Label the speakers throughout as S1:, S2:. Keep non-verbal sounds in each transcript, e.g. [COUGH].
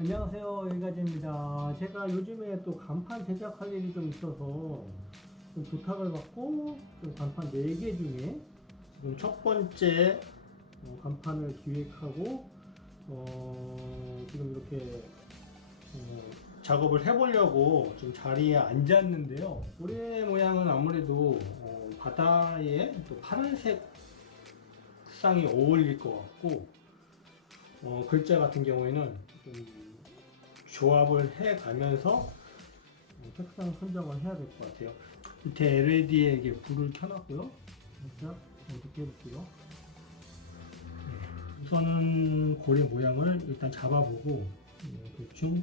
S1: 안녕하세요 일가지입니다. 제가 요즘에 또 간판 제작할 일이 좀 있어서 좀 부탁을 받고 좀 간판 4개 중에 지금 첫 번째 어, 간판을 기획하고 어, 지금 이렇게 어, 작업을 해보려고 지금 자리에 앉았는데요. 고래 모양은 아무래도 어, 바다에 또 파란색 상이 어울릴 것 같고 어, 글자 같은 경우에는 좀 조합을 해 가면서 어, 색상 선정을 해야 될 것 같아요. 밑에 LED에 이게 불을 켜놨고요. 살짝 어떻게 해볼게요. 네, 우선은 고래 모양을 일단 잡아보고 음, 대충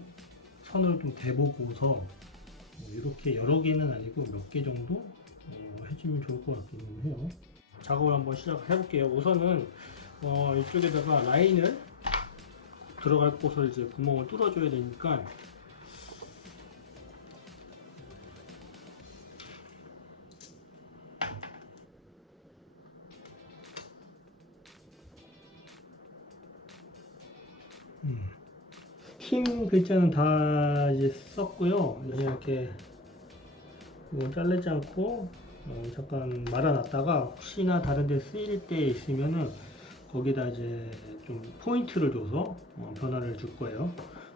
S1: 선을 좀 대보고서 어, 이렇게 여러 개는 아니고 몇 개 정도 어, 해주면 좋을 것 같기는 해요. 작업을 한번 시작해 볼게요. 우선은 어, 이쪽에다가 라인을 들어갈 곳을 이제 구멍을 뚫어줘야 되니까 음. 흰 글자는 다 이제 썼고요. 이렇게 이건 자르지 않고 어, 잠깐 말아놨다가 혹시나 다른 데 쓰일 때 있으면은 거기다 이제 좀 포인트를 줘서 어, 변화를 줄 거예요.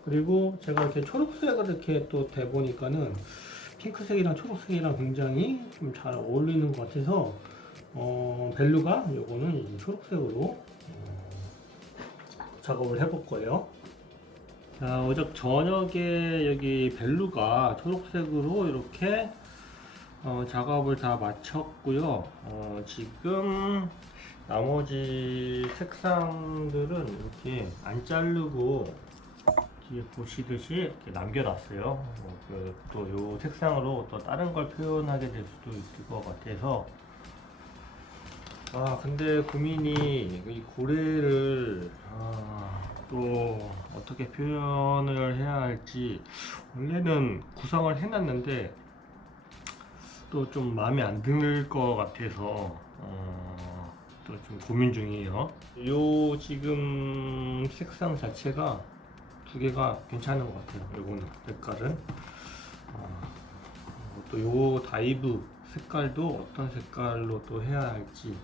S1: 그리고 제가 이렇게 초록색을 이렇게 또 대보니까는 핑크색이랑 초록색이랑 굉장히 좀 잘 어울리는 것 같아서 어, 벨루가 요거는 초록색으로 어, 작업을 해볼 거예요. 자, 어제 저녁에 여기 벨루가 초록색으로 이렇게 어, 작업을 다 마쳤고요. 어, 지금 나머지 색상들은 이렇게 안 자르고 뒤에 보시듯이 이렇게 남겨놨어요. 어, 그, 또이 색상으로 또 다른 걸 표현하게 될 수도 있을 것 같아서 아 근데 고민이 이 고래를 아, 또 어떻게 표현을 해야 할지 원래는 구성을 해놨는데 또 좀 마음에 안 들 것 같아서 어, 또 좀 고민 중이에요. 요 지금 색상 자체가 두 개가 괜찮은 것 같아요. 요거는 색깔은 어, 또요 다이브 색깔도 어떤 색깔로 또 해야 할지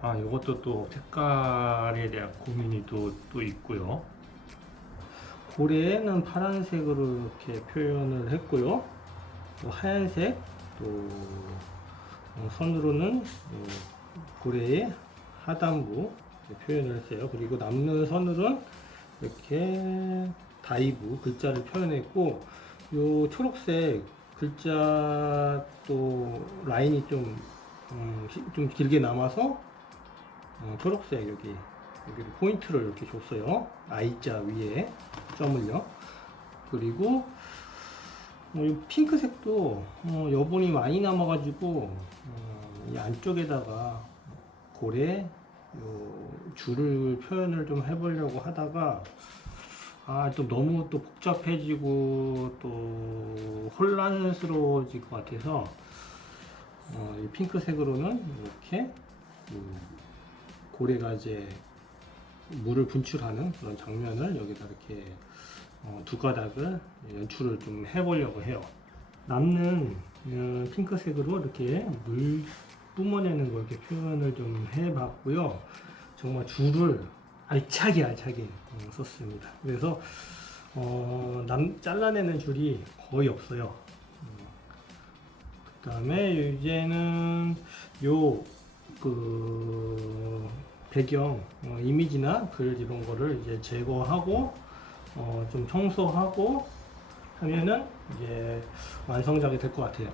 S1: 아 요것도 또 색깔에 대한 고민이 또, 또 있고요. 고래는 파란색으로 이렇게 표현을 했고요. 또 하얀색 또 어, 선으로는 어, 고래의 하단부 표현을 했어요. 그리고 남는 선으로는 이렇게 다이브 글자를 표현했고 요 초록색 글자 또 라인이 좀, 음, 길게 남아서 어, 초록색 여기 여기 포인트를 이렇게 줬어요. I자 위에 점을요. 그리고 어, 이 핑크색도 어, 여분이 많이 남아가지고 어, 이 안쪽에다가 고래 요 줄을 표현을 좀 해보려고 하다가 아 또 너무 또 복잡해지고 또 혼란스러워질 것 같아서 어, 이 핑크색으로는 이렇게 음, 고래가 이제 물을 분출하는 그런 장면을 여기다 이렇게 어, 두 가닥을 연출을 좀 해보려고 해요. 남는 어, 핑크색으로 이렇게 물 뿜어내는 거 이렇게 표현을 좀 해봤고요. 정말 줄을 알차게 알차게 어, 썼습니다. 그래서 어, 남 잘라내는 줄이 거의 없어요. 그 다음에 이제는 요 그 배경 어, 이미지나 글 이런 거를 이제 제거하고 어, 좀 청소하고 하면은 이제 완성작이 될 것 같아요.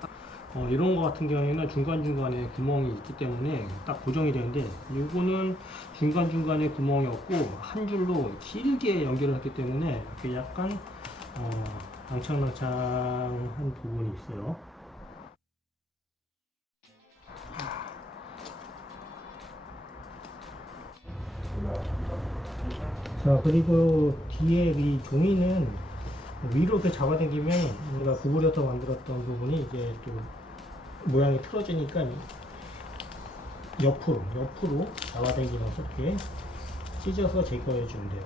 S1: 어, 이런 거 같은 경우에는 중간중간에 구멍이 있기 때문에 딱 고정이 되는데 이거는 중간중간에 구멍이 없고 한 줄로 길게 연결을 했기 때문에 이렇게 약간 어, 낭창낭창한 부분이 있어요. 자 그리고 뒤에 이 종이는 위로 이렇게 잡아당기면 우리가 구부려서 만들었던 부분이 이제 또 모양이 틀어지니까 옆으로 옆으로 나와당기면서 이렇게 찢어서 제거해 주면 돼요.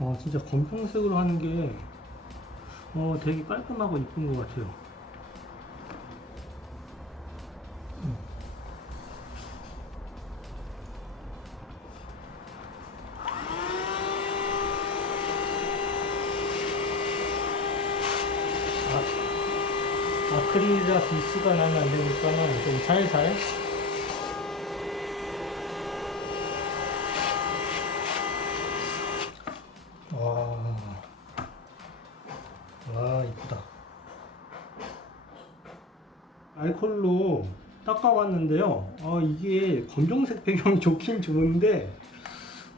S1: 어 진짜 검정색으로 하는 게 어, 되게 깔끔하고 이쁜 것 같아요. 크릴이라 불수가 나면 안 되니까는 좀 살살 와, 와 이쁘다. 알콜로 닦아봤는데요. 아 이게 검정색 배경이 [LAUGHS] 좋긴 좋은데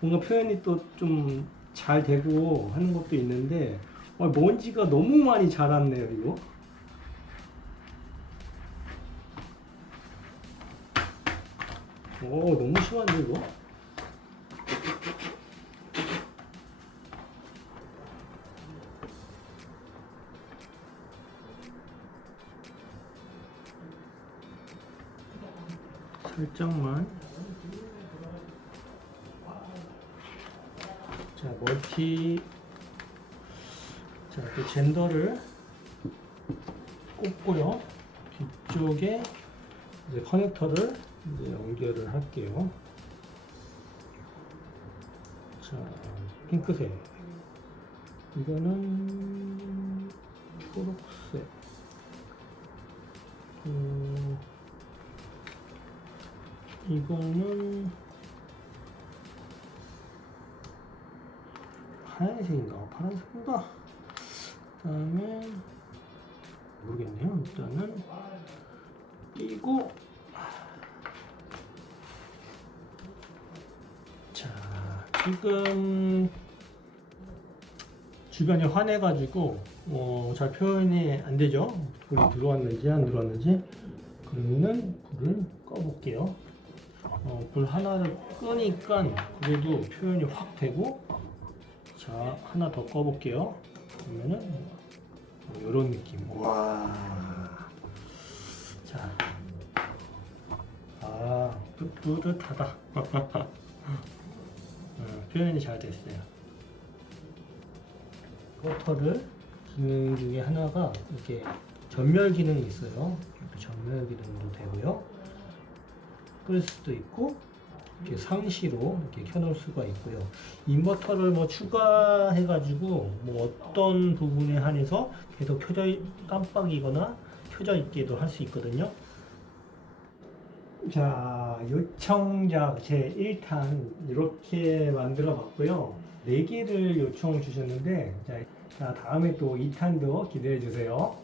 S1: 뭔가 표현이 또 좀 잘 되고 하는 것도 있는데 아, 먼지가 너무 많이 자랐네요 이거. 오 너무 심한데 이거? 살짝만. 자 멀티. 자그 젠더를 꽂고요. 뒤쪽에 이제 커넥터를 이제 연결을 할게요. 자 핑크색. 이거는 초록색. 음, 이거는 하얀색인가? 파란색인가? 그 다음에 모르겠네요. 일단은 끼고 지금 주변이 환해가지고 어, 잘 표현이 안 되죠 불이 들어왔는지 안 들어왔는지 그러면은 불을 꺼볼게요 어, 불 하나를 끄니까 그래도 표현이 확 되고 자 하나 더 꺼볼게요 그러면은 뭐 이런 느낌 와. 자. 아, 뿌- 뿌듯하다. [LAUGHS] 어, 표현이 잘 됐어요. 포터를 기능 중에 하나가 이렇게 전멸 기능이 있어요. 이렇게 전멸 기능도 되고요. 끌 수도 있고 이렇게 상시로 이렇게 켜놓을 수가 있고요. 인버터를 뭐 추가해가지고 뭐 어떤 부분에 한해서 계속 켜져 있- 깜빡이거나 켜져 있게도 할 수 있거든요. 자, 요청작 제 1탄 이렇게 만들어 봤고요. 4개를 요청 주셨는데, 자, 자, 다음에 또 2탄도 기대해 주세요.